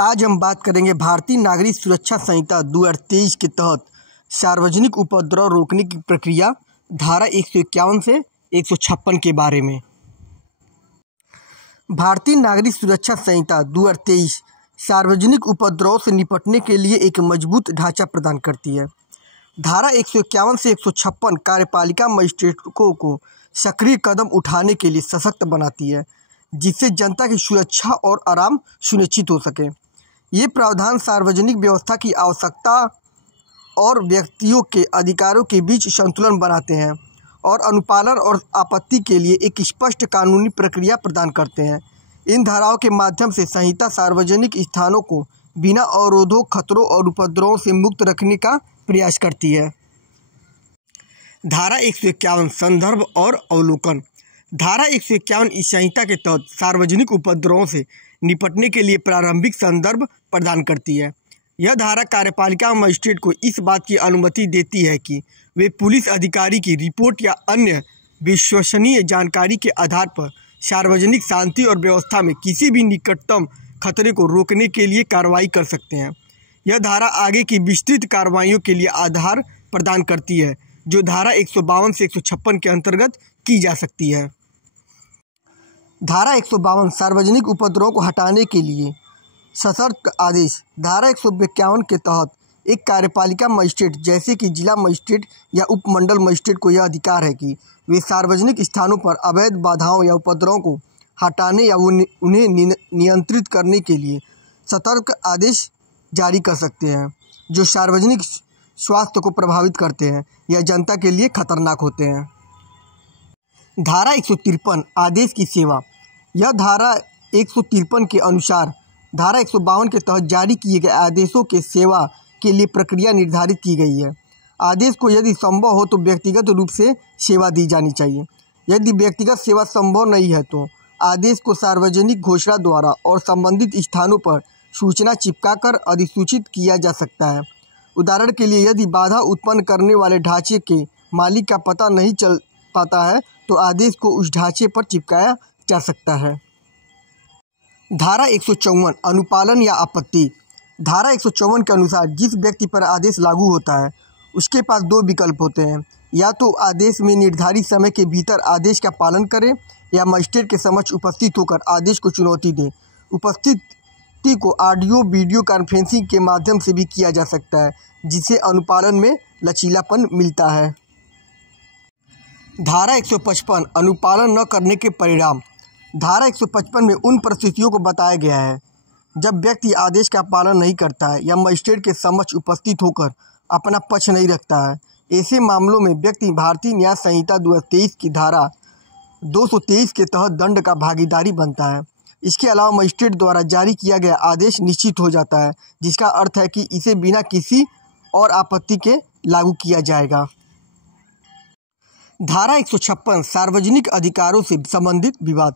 आज हम बात करेंगे भारतीय नागरिक सुरक्षा संहिता 2023 के तहत सार्वजनिक उपद्रव रोकने की प्रक्रिया धारा 151 से 156 के बारे में। भारतीय नागरिक सुरक्षा संहिता 2023 सार्वजनिक उपद्रव से निपटने के लिए एक मजबूत ढांचा प्रदान करती है। धारा 151 से 156 कार्यपालिका मजिस्ट्रेटों को सक्रिय कदम उठाने के लिए सशक्त बनाती है, जिससे जनता की सुरक्षा और आराम सुनिश्चित हो सके। ये प्रावधान सार्वजनिक व्यवस्था की आवश्यकता और व्यक्तियों के अधिकारों के बीच संतुलन बनाते हैं और अनुपालन और आपत्ति के लिए एक स्पष्ट कानूनी प्रक्रिया प्रदान करते हैं। इन धाराओं के माध्यम से संहिता सार्वजनिक स्थानों को बिना अवरोधों, खतरों और उपद्रवों से मुक्त रखने का प्रयास करती है। धारा 151 संदर्भ और अवलोकन। धारा 151 इस संहिता के तहत सार्वजनिक उपद्रवों से निपटने के लिए प्रारंभिक संदर्भ प्रदान करती है। यह धारा कार्यपालिका मजिस्ट्रेट को इस बात की अनुमति देती है कि वे पुलिस अधिकारी की रिपोर्ट या अन्य विश्वसनीय जानकारी के आधार पर सार्वजनिक शांति और व्यवस्था में किसी भी निकटतम खतरे को रोकने के लिए कार्रवाई कर सकते हैं। यह धारा आगे की विस्तृत कार्रवाइयों के लिए आधार प्रदान करती है, जो धारा 152 से 156 के अंतर्गत की जा सकती है। धारा 152 सार्वजनिक उपद्रव को हटाने के लिए सशर्त आदेश। धारा 151 के तहत एक कार्यपालिका मजिस्ट्रेट जैसे कि जिला मजिस्ट्रेट या उपमंडल मजिस्ट्रेट को यह अधिकार है कि वे सार्वजनिक स्थानों पर अवैध बाधाओं या उपद्रवों को हटाने या उन्हें नियंत्रित करने के लिए सतर्क आदेश जारी कर सकते हैं, जो सार्वजनिक स्वास्थ्य को प्रभावित करते हैं या जनता के लिए खतरनाक होते हैं। धारा 153 आदेश की सेवा। यह धारा 153 के अनुसार धारा 152 के तहत जारी किए गए आदेशों के सेवा के लिए प्रक्रिया निर्धारित की गई है। आदेश को यदि संभव हो तो व्यक्तिगत रूप से सेवा दी जानी चाहिए। यदि व्यक्तिगत सेवा संभव नहीं है तो आदेश को सार्वजनिक घोषणा द्वारा और संबंधित स्थानों पर सूचना चिपकाकर अधिसूचित किया जा सकता है। उदाहरण के लिए, यदि बाधा उत्पन्न करने वाले ढांचे के मालिक का पता नहीं चल पाता है तो आदेश को उस ढांचे पर चिपकाया जा सकता है। धारा 154 अनुपालन या आपत्ति। धारा 154 के अनुसार जिस व्यक्ति पर आदेश लागू होता है उसके पास दो विकल्प होते हैं, या तो आदेश में निर्धारित समय के भीतर आदेश का पालन करे या मजिस्ट्रेट के समक्ष उपस्थित होकर आदेश को चुनौती दे। उपस्थिति को ऑडियो वीडियो कॉन्फ्रेंसिंग के माध्यम से भी किया जा सकता है, जिससे अनुपालन में लचीलापन मिलता है। धारा 155 अनुपालन न करने के परिणाम। धारा 155 में उन परिस्थितियों को बताया गया है जब व्यक्ति आदेश का पालन नहीं करता है या मजिस्ट्रेट के समक्ष उपस्थित होकर अपना पक्ष नहीं रखता है। ऐसे मामलों में व्यक्ति भारतीय न्याय संहिता 2023 की धारा 223 के तहत दंड का भागीदारी बनता है। इसके अलावा मजिस्ट्रेट द्वारा जारी किया गया आदेश निश्चित हो जाता है, जिसका अर्थ है कि इसे बिना किसी और आपत्ति के लागू किया जाएगा। धारा 156 सार्वजनिक अधिकारों से संबंधित विवाद।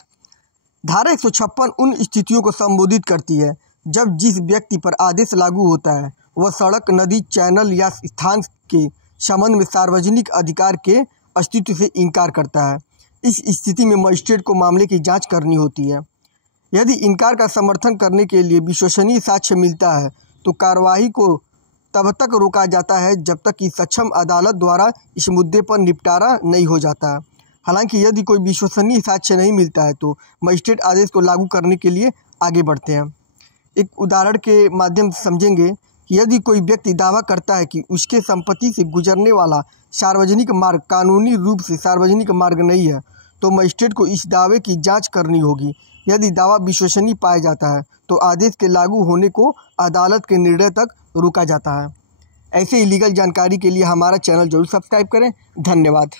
धारा 156 उन स्थितियों को संबोधित करती है जब जिस व्यक्ति पर आदेश लागू होता है वह सड़क, नदी, चैनल या स्थान के संबंध में सार्वजनिक अधिकार के अस्तित्व से इनकार करता है। इस स्थिति में मजिस्ट्रेट को मामले की जांच करनी होती है। यदि इनकार का समर्थन करने के लिए विश्वसनीय साक्ष्य मिलता है तो कार्यवाही को तब तक रोका जाता है जब तक कि सक्षम अदालत द्वारा इस मुद्दे पर निपटारा नहीं हो जाता है। हालांकि यदि कोई विश्वसनीय साक्ष्य नहीं मिलता है तो मजिस्ट्रेट आदेश को लागू करने के लिए आगे बढ़ते हैं। एक उदाहरण के माध्यम से समझेंगे कि यदि कोई व्यक्ति दावा करता है कि उसके संपत्ति से गुजरने वाला सार्वजनिक मार्ग कानूनी रूप से सार्वजनिक मार्ग नहीं है तो मजिस्ट्रेट को इस दावे की जांच करनी होगी। यदि दावा विश्वसनीय पाया जाता है तो आदेश के लागू होने को अदालत के निर्णय तक रोका जाता है। ऐसे इलीगल जानकारी के लिए हमारा चैनल जरूर सब्सक्राइब करें। धन्यवाद।